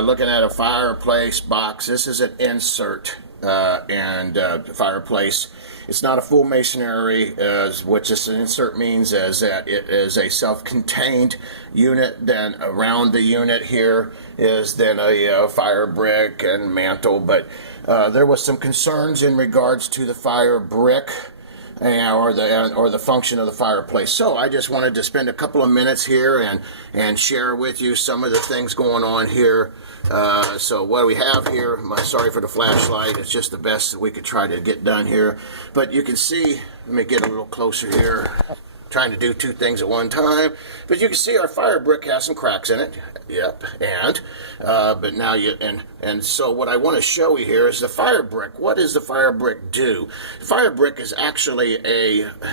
looking at a Fireplace box. This is an insert Fireplace. It's not a full masonry, what this insert means is that it is a self-contained unit. Then around the unit here is then a fire brick and mantle. But there was some concerns in regards to the fire brick or the function of the fireplace. So I just wanted to spend a couple of minutes here and share with you some of the things going on here. So what we have here, sorry for the flashlight, it's just the best that we could try to get done here. But you can see, let me get a little closer here. Trying to do two things at one time, but you can see our fire brick has some cracks in it. Yep, but now and so what I want to show you here is the fire brick. What does the fire brick do? The fire brick is actually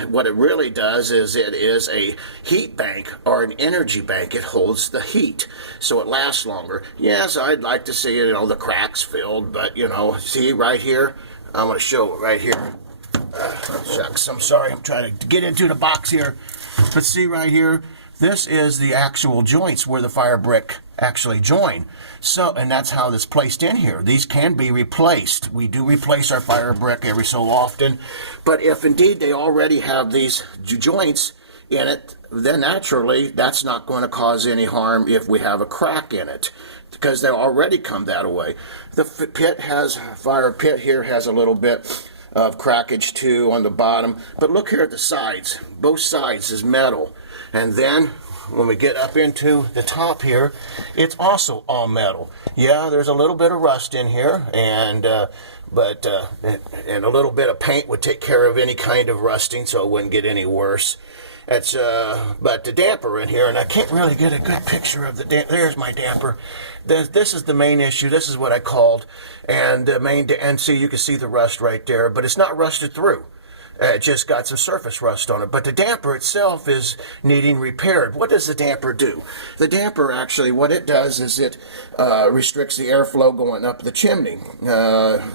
what it really does is it is a heat bank or an energy bank. It holds the heat, so it lasts longer. Yes, I'd like to see the cracks filled, but see right here. I'm going to show it right here. Shucks, I'm sorry, I'm trying to get into the box here. But see right here, this is the actual joints where the fire brick actually join. So, and that's how it's placed in here. These can be replaced. We do replace our fire brick every so often. But if indeed they already have these joints in it, then naturally that's not going to cause any harm if we have a crack in it, because they already come that way. The fire pit here has a little bit of crackage too on the bottom, but look here at the sides. Both sides is metal, and then when we get up into the top here, it's also all metal. Yeah, there's a little bit of rust in here, and a little bit of paint would take care of any kind of rusting, so it wouldn't get any worse. But the damper in here, and I can't really get a good picture of the damper. There's my damper. This is the main issue. This is what I called, and see, you can see the rust right there, but it's not rusted through. It just got some surface rust on it. But the damper itself is needing repaired. What does the damper do? The damper actually, what it does is it restricts the airflow going up the chimney.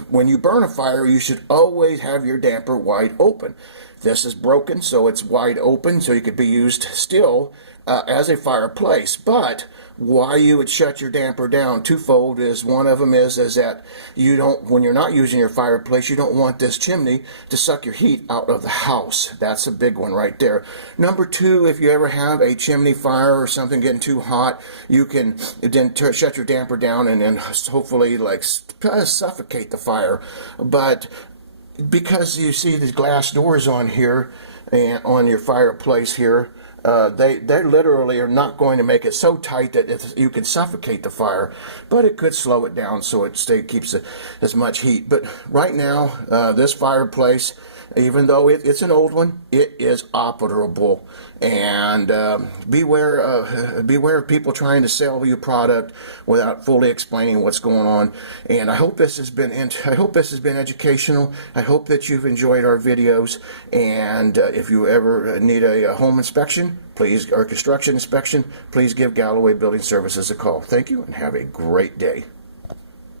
When you burn a fire, you should always have your damper wide open. This is broken, so it's wide open, so it could be used still as a fireplace. But why you would shut your damper down twofold is one of them is that you don't, when you're not using your fireplace, you don't want this chimney to suck your heat out of the house. That's a big one right there. Number two, if you ever have a chimney fire or something getting too hot, you can then shut your damper down and then hopefully suffocate the fire. But because you see these glass doors on here and on your fireplace here, they literally are not going to make it so tight that you can suffocate the fire, but it could slow it down so it keeps as much heat. But right now, this fireplace, even though it's an old one, it is operable. And beware of people trying to sell you product without fully explaining what's going on. And I hope this has been educational. I hope that you've enjoyed our videos. And if you ever need a home inspection, or construction inspection, please give Galloway Building Services a call. Thank you and have a great day.